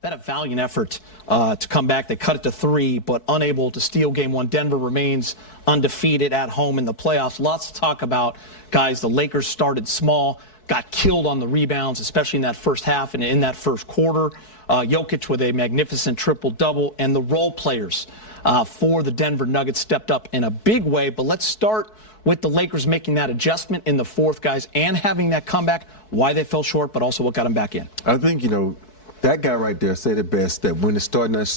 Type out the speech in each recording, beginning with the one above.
They had a valiant effort to come back. They cut it to 3, but unable to steal game 1. Denver remains undefeated at home in the playoffs. Lots to talk about, guys. The Lakers started small, got killed on the rebounds, especially in that first half and in that first quarter. Jokic with a magnificent triple-double, and the role players for the Denver Nuggets stepped up in a big way. But let's start with the Lakers making that adjustment in the fourth, guys, and having that comeback, why they fell short, but also what got them back in. I think, that guy right there said it best, that when the starting that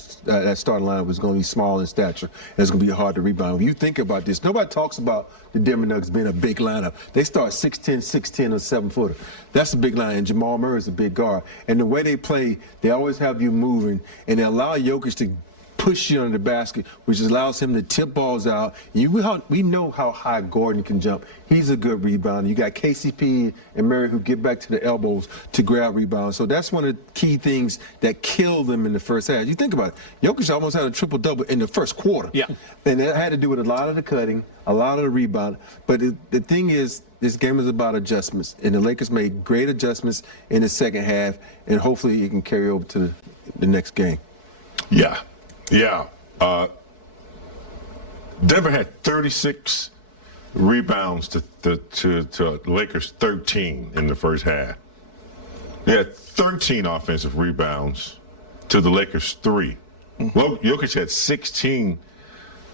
starting lineup was going to be small in stature, and it's going to be hard to rebound. When you think about this, nobody talks about the Denver Nuggets being a big lineup. They start 6'10", 6'10", or 7-footer. That's a big line, and Jamal Murray is a big guard. And the way they play, they always have you moving, and they allow Jokic to push you under the basket, which allows him to tip balls out. We know how high Gordon can jump. He's a good rebounder. You got KCP and Murray who get back to the elbows to grab rebounds. So that's one of the key things that killed them in the first half. You think about it, Jokic almost had a triple-double in the first quarter. Yeah. And that had to do with a lot of the cutting, a lot of the rebound. But the thing is, this game is about adjustments, and the Lakers made great adjustments in the second half, and hopefully it can carry over to the next game. Yeah. Denver had 36 rebounds to Lakers 13 in the first half. They had 13 offensive rebounds to the Lakers 3. Jokic had 16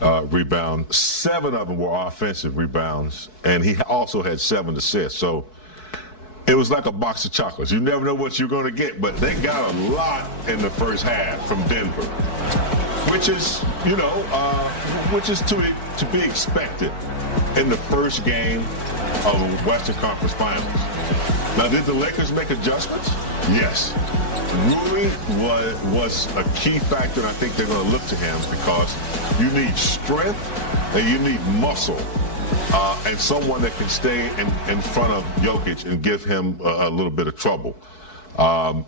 rebounds. 7 of them were offensive rebounds, and he also had 7 assists. So it was like a box of chocolates. You never know what you're going to get, but they got a lot in the first half from Denver, which is, to be expected in the first game of Western Conference Finals. Now, did the Lakers make adjustments? Yes. Rui was a key factor, and I think they're going to look to him because you need strength and you need muscle. And someone that can stay in front of Jokic and give him a little bit of trouble. I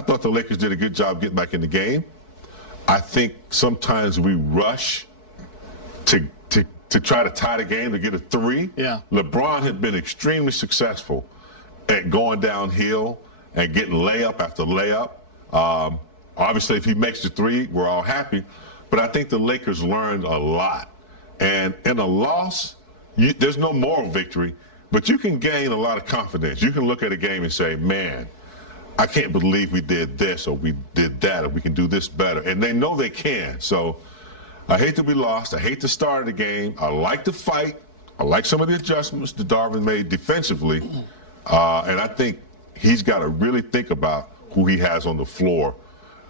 thought the Lakers did a good job getting back in the game. I think sometimes we rush to try to tie the game to get a 3. Yeah. LeBron had been extremely successful at going downhill and getting layup after layup. Obviously, if he makes the 3, we're all happy. But I think the Lakers learned a lot. And in a loss, there's no moral victory, but you can gain a lot of confidence. You can look at a game and say, man, I can't believe we did this or we did that or we can do this better. And they know they can. So I hate that we lost. I hate the start of the game. I like the fight. I like some of the adjustments that Darvin made defensively. And I think he's got to really think about who he has on the floor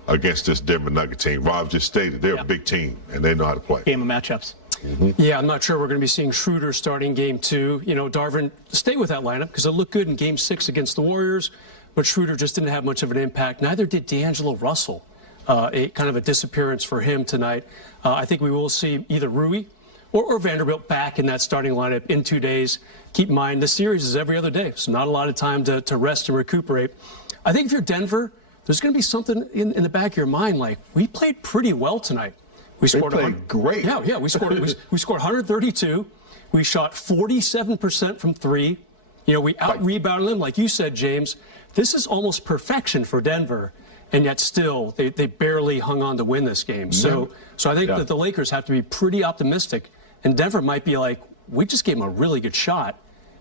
against this Denver Nugget team. Rob just stated they're a big team, and they know how to play. Game of matchups. Yeah, I'm not sure we're going to be seeing Schroeder starting game 2. Darvin, stay with that lineup because it looked good in game 6 against the Warriors, but Schroeder just didn't have much of an impact. Neither did D'Angelo Russell. Kind of a disappearance for him tonight. I think we will see either Rui or Vanderbilt back in that starting lineup in 2 days. Keep in mind, this series is every other day, so not a lot of time to rest and recuperate. I think if you're Denver, there's going to be something in the back of your mind like, we played pretty well tonight. They played great. Yeah, we scored 132. We shot 47% from 3. We out-rebounded them. Like you said, James, this is almost perfection for Denver, and yet still they barely hung on to win this game. So I think that the Lakers have to be pretty optimistic, and Denver might be like, we just gave them a really good shot,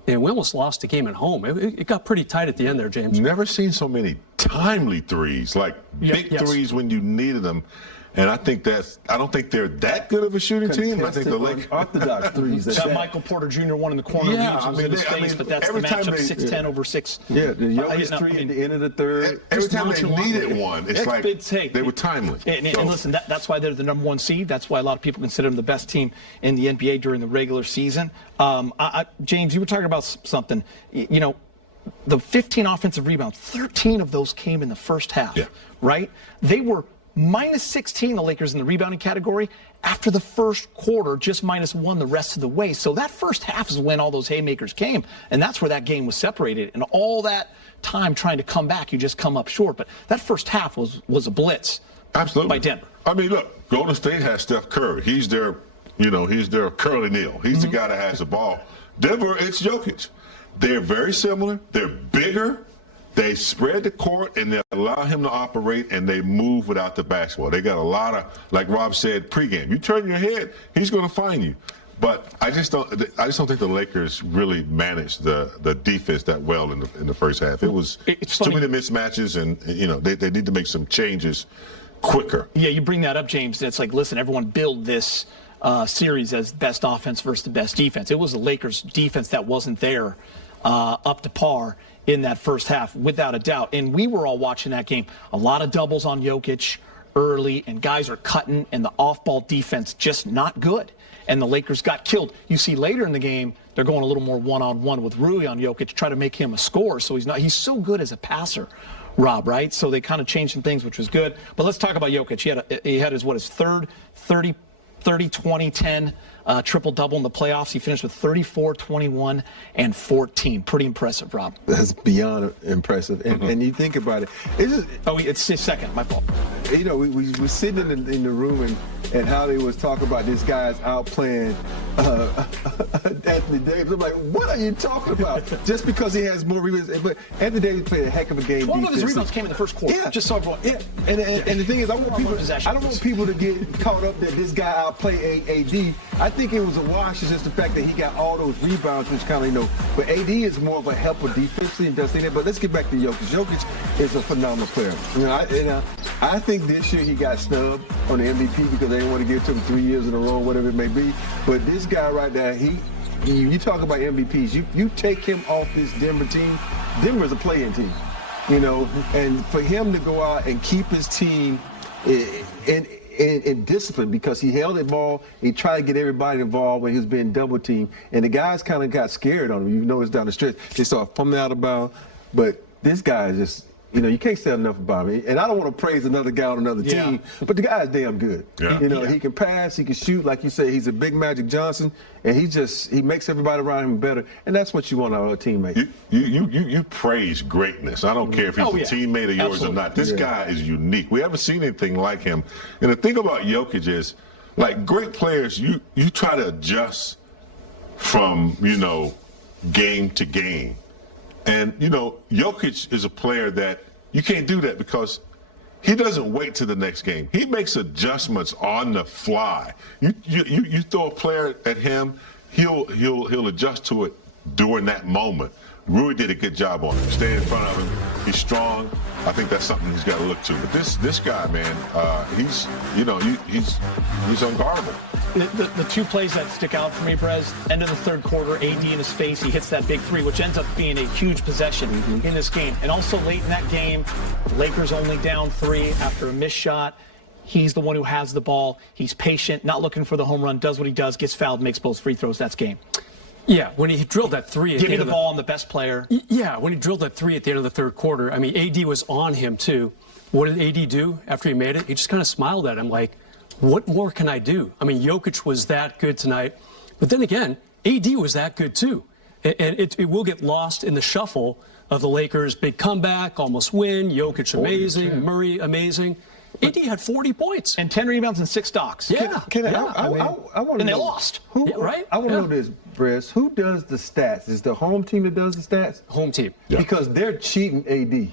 and we almost lost the game at home. It got pretty tight at the end there, James. Never seen so many timely threes, like big threes when you needed them. And I don't think they're that good of a shooting team. I think the Lakers orthodox threes. Got Michael Porter Jr. one in the corner. But that's the matchup 6'10" over 6. Yeah, the youngest 3 at the end of the third. Every time they needed one, it's like they were timely. And listen, that's why they're the number 1 seed. That's why a lot of people consider them the best team in the NBA during the regular season. James, you were talking about something. The 15 offensive rebounds, 13 of those came in the first half, right? They were minus 16, the Lakers in the rebounding category, after the first quarter, just -1 the rest of the way. So that first half is when all those haymakers came, and that's where that game was separated. And all that time trying to come back, you just come up short. But that first half was a blitz. Absolutely. By Denver. I mean, look, Golden State has Steph Curry. He's their Curly Neal. He's the guy that has the ball. Denver, it's Jokic. They're very similar. They're bigger. they spread the court and they allow him to operate, and they move without the basketball. They got a lot of, like Rob said, pregame. You turn your head, he's going to find you. But I just don't think the Lakers really managed the defense that well in the first half. It was too many mismatches, and they need to make some changes quicker. Yeah, you bring that up, James. It's like, listen, everyone build this series as best offense versus the best defense. It was the Lakers' defense that wasn't there up to par in that first half, without a doubt. And we were all watching that game. A lot of doubles on Jokic early, and guys are cutting, and the off-ball defense just not good. And the Lakers got killed. You see later in the game, they're going a little more one-on-one with Rui on Jokic to try to make him a scorer. So he's so good as a passer, Rob, right? So they kind of changed some things, which was good. But let's talk about Jokic. He had his third 30, 20, 10 triple-double in the playoffs. He finished with 34, 21, and 14. Pretty impressive, Rob. That's beyond impressive. And you think about it. It's his second, my fault. We were sitting in the room and how they was talking about this guy's outplaying Anthony Davis. I'm like, what are you talking about? Just because he has more rebounds. But Anthony Davis played a heck of a game. 12 of his rebounds came in the first quarter. Yeah. Just so everyone. Yeah. And the thing is, I don't want people to get caught up that this guy outplayed AD. I think it was a wash. It's just the fact that he got all those rebounds, which kind of, but AD is more of a helper defensively and does that. But let's get back to Jokic. Jokic is a phenomenal player. I think this year he got snubbed on the MVP because they didn't want to give it to him 3 years in a row, whatever it may be. But this guy right there, you talk about MVPs. You take him off this Denver team. Denver's a play-in team, and for him to go out and keep his team in discipline, because he held the ball, he tried to get everybody involved when he was being double teamed, and the guys kind of got scared on him. You notice down the stretch, they started pumping out of bounds, but this guy is just, you can't say enough about him. And I don't want to praise another guy on another team, but the guy's damn good. Yeah. He can pass, he can shoot, like you say, he's a big Magic Johnson, and he makes everybody around him better, and that's what you want out of a teammate. You praise greatness. I don't care if he's a teammate of yours Absolutely. or not. This guy is unique. We haven't seen anything like him. And the thing about Jokic is, like great players, you try to adjust from, game to game. And, Jokic is a player that you can't do that because he doesn't wait to the next game. He makes adjustments on the fly. You throw a player at him, he'll adjust to it during that moment. Rui did a good job on him. Stay in front of him. He's strong. I think that's something he's got to look to. But this guy, man, he's unguardable. The two plays that stick out for me, Perez, end of the third quarter, AD in his face, he hits that big three, which ends up being a huge possession in this game. And also late in that game, Lakers only down 3 after a missed shot. He's the one who has the ball. He's patient, not looking for the home run, does what he does, gets fouled, makes both free throws. That's game. Yeah, when he drilled that three. Give me the ball on the best player. Yeah, when he drilled that three at the end of the third quarter, I mean, AD was on him too. What did AD do after he made it? He just kind of smiled at him like, what more can I do? I mean, Jokic was that good tonight. But then again, AD was that good too. And it will get lost in the shuffle of the Lakers' big comeback, almost win, Jokic amazing, Murray amazing. AD had 40 points. And 10 rebounds and 6 stocks. I want to and they lost. Right? I want to know this, Brez. Who does the stats? Is the home team that does the stats? Home team. Yeah. Because they're cheating AD.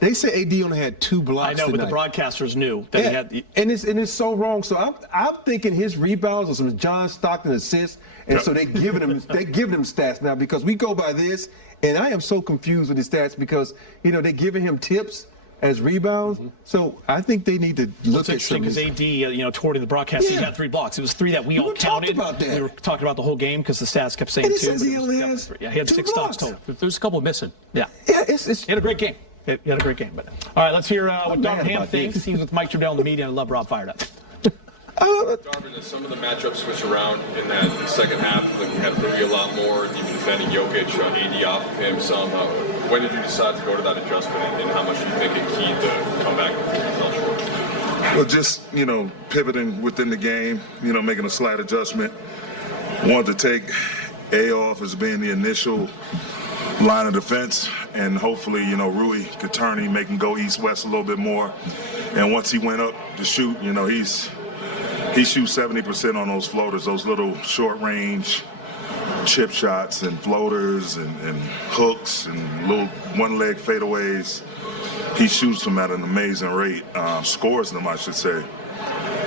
They say AD only had 2 blocks I know, tonight. but the broadcasters knew that he had. And it's so wrong. So I'm thinking his rebounds are some John Stockton assists, and so they're giving him stats now because we go by this, and I am so confused with the stats because they're giving him tips as rebounds. So I think they need to look at some. Because AD, toward the broadcast, he had 3 blocks. It was 3 that we all counted. About that. We were talking about the whole game because the stats kept saying And 2. it says he only has he had 2 6 stocks blocks. total. There's a couple missing. Yeah. Yeah, He had a great game. He had a great game. But all right, let's hear what mad Darvin Ham about thinks. this. He's with Mike Trudell in the media, and I love Rob fired up. Darvin, as some of the matchups switch around in that second half, like we had Rui a lot more, even defending Jokic, AD off of him some. When did you decide to go to that adjustment, and how much do you think it keyed the comeback before you fell short? Well, just, pivoting within the game, making a slight adjustment. Wanted to take A off as being the initial line of defense, and hopefully, Rui could turn him, make him go east-west a little bit more. And once he went up to shoot, he shoots 70% on those floaters, those little short-range chip shots and floaters and hooks and little one-leg fadeaways. He shoots them at an amazing rate, scores them, I should say.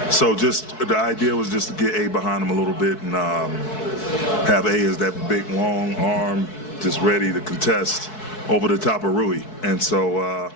So just the idea was just to get A behind him a little bit and have A as that big, long arm just ready to contest over the top of Rui. And so